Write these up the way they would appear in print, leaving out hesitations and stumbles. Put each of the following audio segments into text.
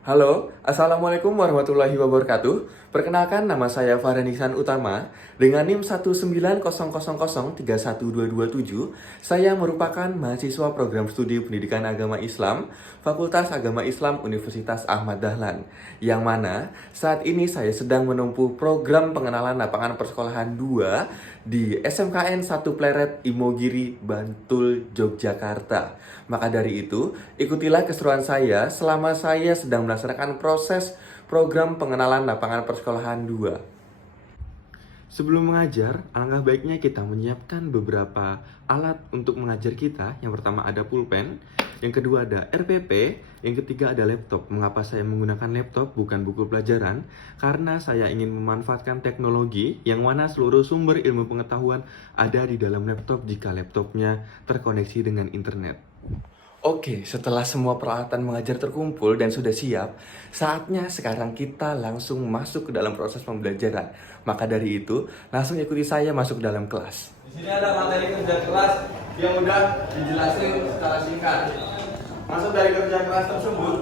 Halo, Assalamualaikum warahmatullahi wabarakatuh. Perkenalkan, nama saya Farhan Ihsan Utama. Dengan NIM 19000312227, saya merupakan mahasiswa program studi Pendidikan Agama Islam, Fakultas Agama Islam Universitas Ahmad Dahlan. Yang mana saat ini saya sedang menempuh program pengenalan lapangan persekolahan 2 di SMKN 1 Pleret Imogiri, Bantul, Yogyakarta. Maka dari itu, ikutilah keseruan saya selama saya sedang melaksanakan proses program pengenalan lapangan persekolahan 2. Sebelum mengajar, alangkah baiknya kita menyiapkan beberapa alat untuk mengajar kita. Yang pertama ada pulpen, yang kedua ada RPP, yang ketiga ada laptop. Mengapa saya menggunakan laptop bukan buku pelajaran? Karena saya ingin memanfaatkan teknologi yang mana seluruh sumber ilmu pengetahuan ada di dalam laptop jika laptopnya terkoneksi dengan internet. Oke, setelah semua peralatan mengajar terkumpul dan sudah siap, saatnya sekarang kita langsung masuk ke dalam proses pembelajaran. Maka dari itu, langsung ikuti saya masuk ke dalam kelas. Di sini ada materi kerja kelas yang udah dijelasin secara singkat. Masuk dari kerja kelas tersebut,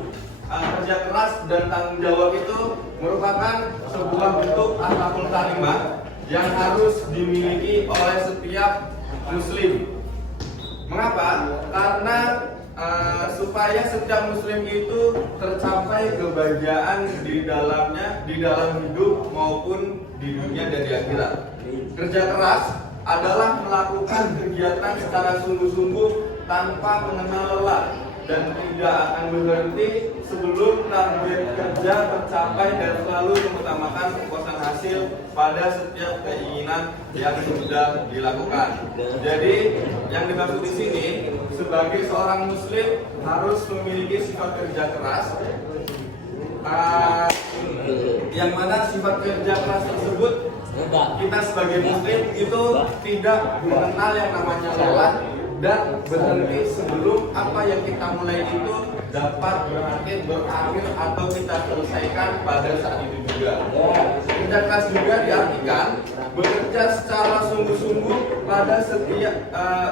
kerja keras dan tanggung jawab itu merupakan sebuah bentuk akhlakul karimah yang harus dimiliki oleh setiap muslim. Mengapa? Karena supaya setiap muslim itu tercapai kebahagiaan di dalamnya, di dalam hidup maupun di dunia dan di akhirat. Kerja keras adalah melakukan kegiatan secara sungguh-sungguh tanpa mengenal lelah dan tidak akan berhenti sebelum target kerja tercapai dan selalu mengutamakan kepuasan hasil pada setiap keinginan yang sudah dilakukan. Jadi yang dimaksud di sini, sebagai seorang muslim harus memiliki sifat kerja keras, yang mana sifat kerja keras tersebut kita sebagai muslim itu tidak mengenal yang namanya lelah dan berhenti sebelum apa yang kita mulai itu dapat berakhir atau kita selesaikan pada saat itu juga. Kerja keras juga diartikan bekerja secara sungguh-sungguh pada setiap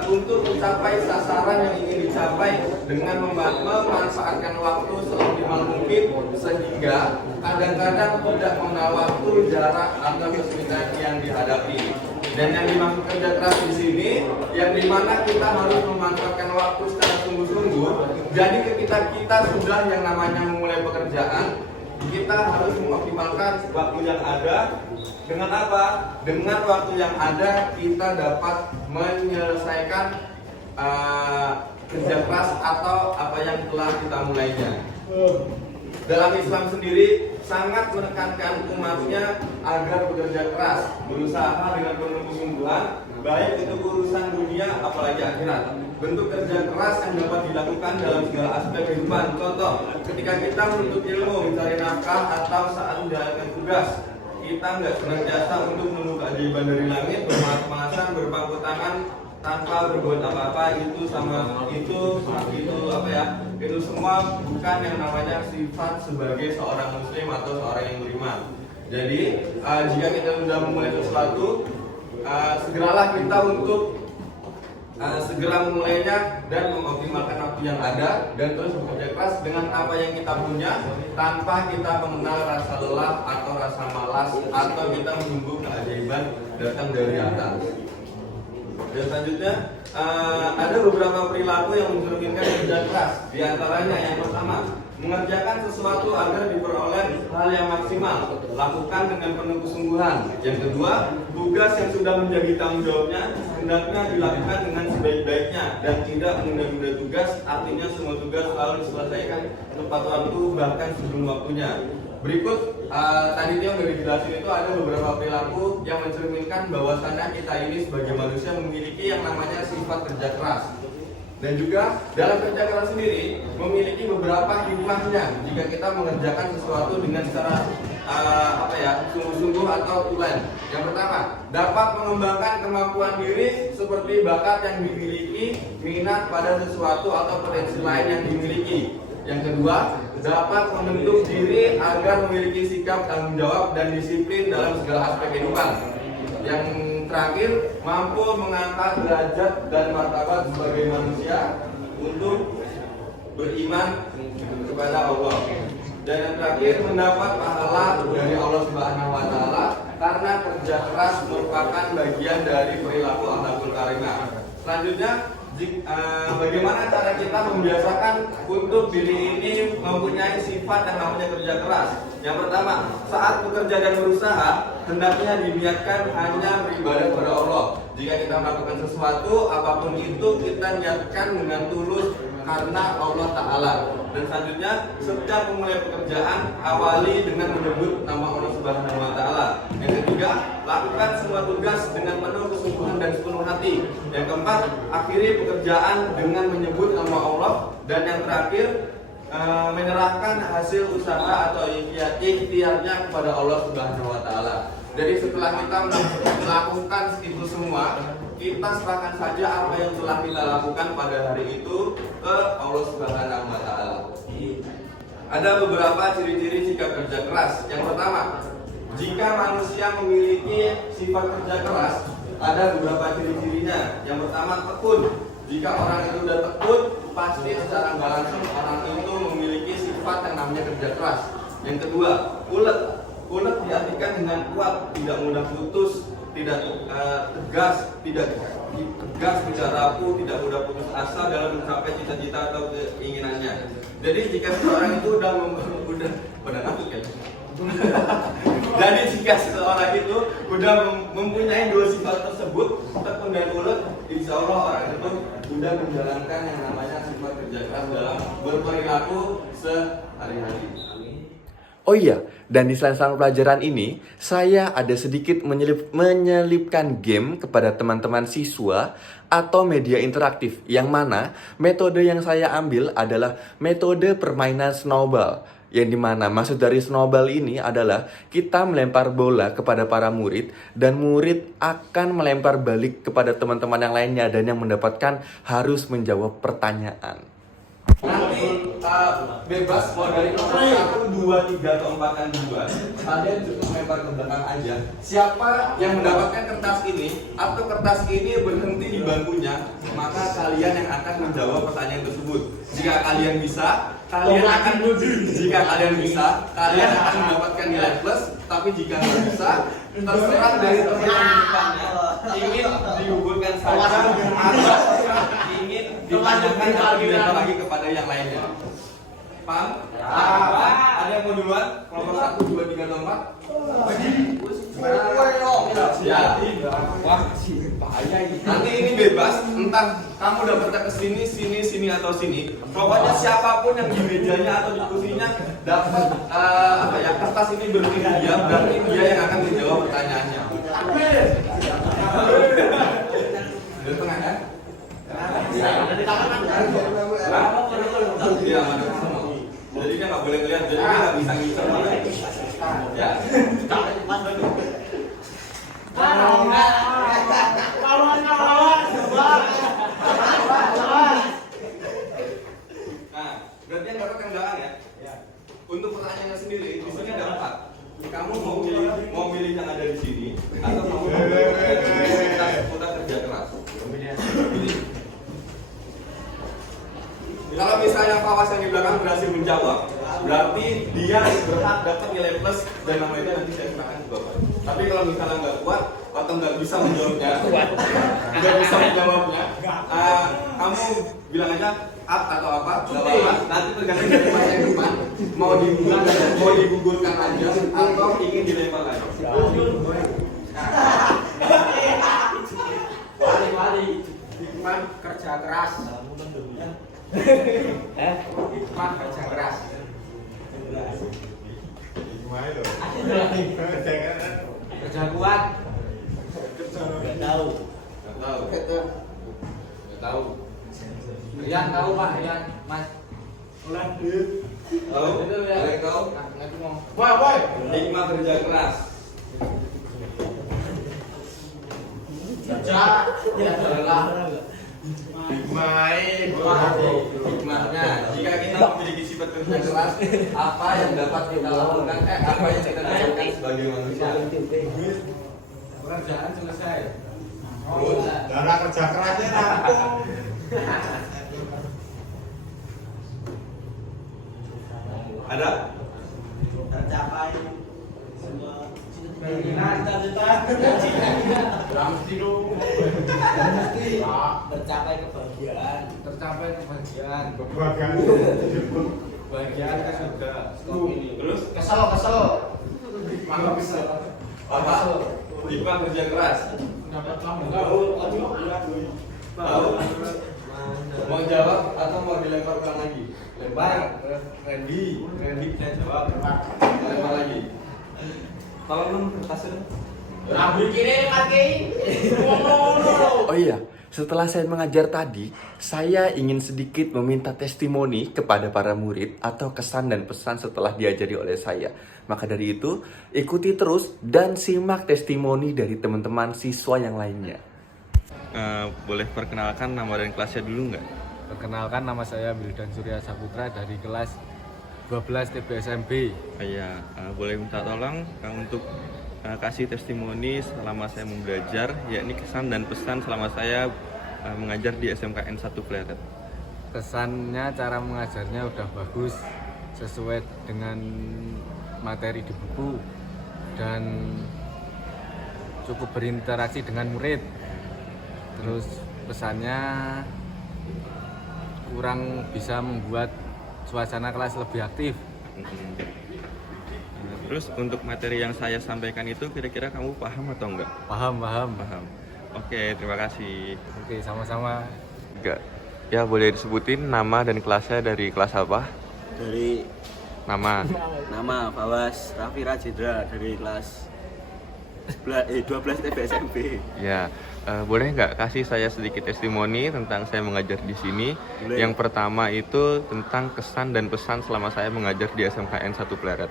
untuk mencapai sasaran yang ingin dicapai dengan memanfaatkan waktu seoptimal mungkin sehingga kadang-kadang tidak mengenal waktu, jarak atau kesulitan yang dihadapi. Dan yang dimaksud kerja keras di sini, yang dimana kita harus memanfaatkan waktu secara sungguh-sungguh. Jadi ketika kita sudah yang namanya memulai pekerjaan, kita harus mengoptimalkan waktu yang ada. Dengan apa? Dengan waktu yang ada kita dapat menyelesaikan kerja keras atau apa yang telah kita mulainya. Dalam Islam sendiri sangat menekankan umatnya agar bekerja keras, berusaha dengan penuh kesungguhan, baik itu urusan dunia apalagi akhirat. Bentuk kerja keras yang dapat dilakukan dalam segala aspek kehidupan. Contoh, ketika kita menuntut ilmu, mencari nafkah atau saat menjalankan tugas, kita nggak senantiasa untuk menunggu keajaiban dari langit, bermalas-malasan, berpangku tangan tanpa berbuat apa-apa. Itu itu semua bukan yang namanya sifat sebagai seorang muslim atau seorang yang beriman. Jadi jika kita sudah memulai sesuatu, segeralah kita untuk segera memulainya dan mengoptimalkan waktu yang ada dan terus bekerja keras dengan apa yang kita punya tanpa kita mengenal rasa lelah atau rasa malas atau kita menunggu keajaiban datang dari atas. Dan selanjutnya ada beberapa perilaku yang mencerminkan kerja keras. Di antaranya yang pertama, mengerjakan sesuatu agar diperoleh hal yang maksimal, lakukan dengan penuh kesungguhan. Yang kedua, tugas yang sudah menjadi tanggung jawabnya hendaknya dilakukan dengan sebaik-baiknya dan tidak menunda-nunda tugas. Artinya semua tugas selalu diselesaikan tepat waktu bahkan sebelum waktunya. Berikut tadi yang udah dijelasin itu ada beberapa perilaku yang mencerminkan bahwasannya kita ini sebagai manusia memiliki yang namanya sifat kerja keras. Dan juga dalam kerja keras sendiri memiliki beberapa hikmahnya jika kita mengerjakan sesuatu dengan secara sungguh-sungguh atau tulen. Yang pertama, dapat mengembangkan kemampuan diri seperti bakat yang dimiliki, minat pada sesuatu atau potensi lain yang dimiliki. Yang kedua, dapat membentuk diri agar memiliki sikap tanggung jawab dan disiplin dalam segala aspek kehidupan. Yang terakhir, mampu mengangkat derajat dan martabat sebagai manusia untuk beriman kepada Allah. Dan yang terakhir, mendapat pahala dari Allah Subhanahu wa taala karena kerja keras merupakan bagian dari perilaku akhlakul karimah. Selanjutnya, bagaimana cara kita membiasakan untuk diri ini mempunyai sifat yang namanya kerja keras? Yang pertama, saat bekerja dan berusaha, hendaknya diniatkan hanya beribadah kepada Allah. Jika kita melakukan sesuatu, apapun itu kita niatkan dengan tulus karena Allah Ta'ala. Dan selanjutnya, setiap memulai pekerjaan, awali dengan menyebut nama Allah Subhanahu wa Ta'ala. Yang ketiga, lakukan semua tugas dengan penuh kesungguhan dan sepenuh hati. Yang keempat, akhiri pekerjaan dengan menyebut nama Allah. Dan yang terakhir, menyerahkan hasil usaha atau ikhtiarnya kepada Allah Subhanahu wa Ta'ala. Jadi setelah kita melakukan itu semua, kita serahkan saja apa yang telah kita lakukan pada hari itu ke Allah Subhanahu wa Ta'ala. Ada beberapa ciri-ciri sikap kerja keras. Yang pertama, jika manusia memiliki sifat kerja keras, ada beberapa ciri-cirinya. Yang pertama, tekun. Jika orang itu udah tekun, pasti secara nggak langsung orang itu memiliki sifat yang namanya kerja keras. Yang kedua, ulet. Ulet diartikan dengan kuat, tidak mudah putus, tidak tegas, tidak rapuh, tidak mudah putus asa dalam mencapai cita-cita atau keinginannya. Jadi jika seseorang itu udah ngantuk ya. Jadi jika seseorang itu udah mempunyai dua sifat tersebut, tekun dan ulet, insya Allah orang itu sudah menjalankan yang namanya sifat kerja keras dalam berperilaku sehari-hari. Oh iya, dan di sela-sela pelajaran ini, saya ada sedikit menyelipkan game kepada teman-teman siswa atau media interaktif, yang mana metode yang saya ambil adalah metode permainan snowball. Yang dimana maksud dari snowball ini adalah kita melempar bola kepada para murid, dan murid akan melempar balik kepada teman-teman yang lainnya, dan yang mendapatkan harus menjawab pertanyaan. Nanti bebas mau dari nomor 1, 2, 3 atau 4 kan 2. Kalian cukup lempar ke belakang aja. Siapa yang mendapatkan kertas ini atau kertas ini berhenti di bangkunya, maka kalian yang akan menjawab pertanyaan tersebut. Jika kalian bisa, kalian akan mendapatkan nilai plus. Tapi jika nggak bisa, terserah dari teman-temannya. Ingin digugurkan saja atau ingin ditanyakan atau dilempar lagi kepada yang lainnya. Paham? Ada yang mau duluan? Nomor 1, 2, 3, 4. Nanti ini bebas, entah kamu dapatnya ke sini atau sini. Pokoknya siapapun yang di mejanya atau di kursinya dapat kertas ini berarti dia, yang akan menjawab pertanyaannya. Dari tengah ya? Iya, mana semua. Jadi dia nggak boleh lihat, jadi dia nggak bisa ngisar mana. Ya. Nah, berarti yang dapat kendaraan ya? Untuk pertanyaannya sendiri, di sini ada 4. Kamu mau milih yang ada di sini atau kamu mau milih seputar kerja keras? Pilih. Kalau misalnya Fawas yang di belakang berhasil menjawab, berarti dia berhak dapat nilai plus dan nama itu nanti saya serahkan ke Bapak. Tapi kalau misalnya nggak kuat atau nggak bisa menjawabnya, kamu bilang aja up atau apa, nggak apa-apa. Nanti tergantung dari masa yang depan mau digugurkan aja atau ingin dilempar lagi. Wali hikmah kerja keras. Hikmah kerja keras. Kerja kuat. Nggak tahu. Rian tahu Pak, Rian Mas. Tahu? Ada tahu? Boy. Hikmah kerja keras. Kerja adalah hikmahnya. Jika kita memiliki sifat kerja keras, apa yang dapat kita lakukan? Apa yang kita lakukan sebagai manusia? pekerjaan selesai. Darah kerja kerasnya rampung. Ada? tercapai semua cita-cita mesti dong. tercapai kebahagiaan Kebahagiaan itu Bagian ke surga. terus Kesel. Mangga kesel. Apa? Bukan kerja keras. Dapat kamu. Tahu. Mau jawab atau mau dilempar ulang lagi? Lempar. Randy bisa jawab. Lempar lagi. Tolong dong kertasnya. Rambut kiri kaki. Oh iya, setelah saya mengajar tadi, saya ingin sedikit meminta testimoni kepada para murid atau kesan dan pesan setelah diajari oleh saya. Maka dari itu, ikuti terus dan simak testimoni dari teman-teman siswa yang lainnya. Boleh perkenalkan nama dan kelasnya dulu nggak? Perkenalkan, nama saya Wildan Surya Saputra dari kelas 12 TBSMB. Iya, boleh minta tolong untuk kasih testimoni selama saya belajar, yakni kesan dan pesan selama saya mengajar di SMKN 1 Pleret. Kesannya, cara mengajarnya udah bagus, sesuai dengan materi di buku, dan cukup berinteraksi dengan murid. Terus pesannya kurang bisa membuat suasana kelas lebih aktif. Terus untuk materi yang saya sampaikan itu kira-kira kamu paham atau enggak? Paham. Paham. Oke, terima kasih. Oke, sama-sama. Enggak. Ya, boleh disebutin nama dan kelasnya dari kelas apa? dari Nama. nama Fawas Raffi Rajendra dari kelas 12 TBSMB. Ya, boleh nggak kasih saya sedikit testimoni tentang saya mengajar di sini? Boleh. Yang pertama itu tentang kesan dan pesan selama saya mengajar di SMKN 1 Pleret.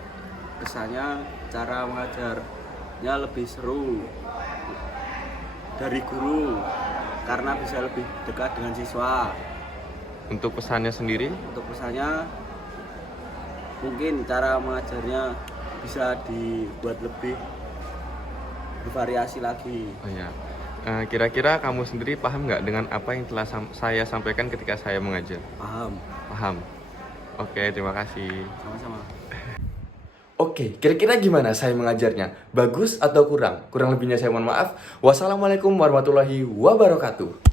Kesannya cara mengajarnya lebih seru dari guru karena bisa lebih dekat dengan siswa. Untuk pesannya sendiri, Untuk pesannya mungkin cara mengajarnya bisa dibuat lebih bervariasi lagi. oh ya, kira-kira kamu sendiri paham nggak dengan apa yang telah saya sampaikan ketika saya mengajar? Paham? Paham. Oke, terima kasih. Sama-sama. Oke, kira-kira gimana saya mengajarnya? Bagus atau kurang? Kurang lebihnya saya mohon maaf. Wassalamualaikum warahmatullahi wabarakatuh.